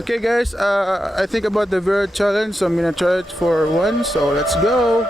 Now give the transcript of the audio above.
Okay guys, I think about the vert challenge, so I'm gonna try it for one, so let's go.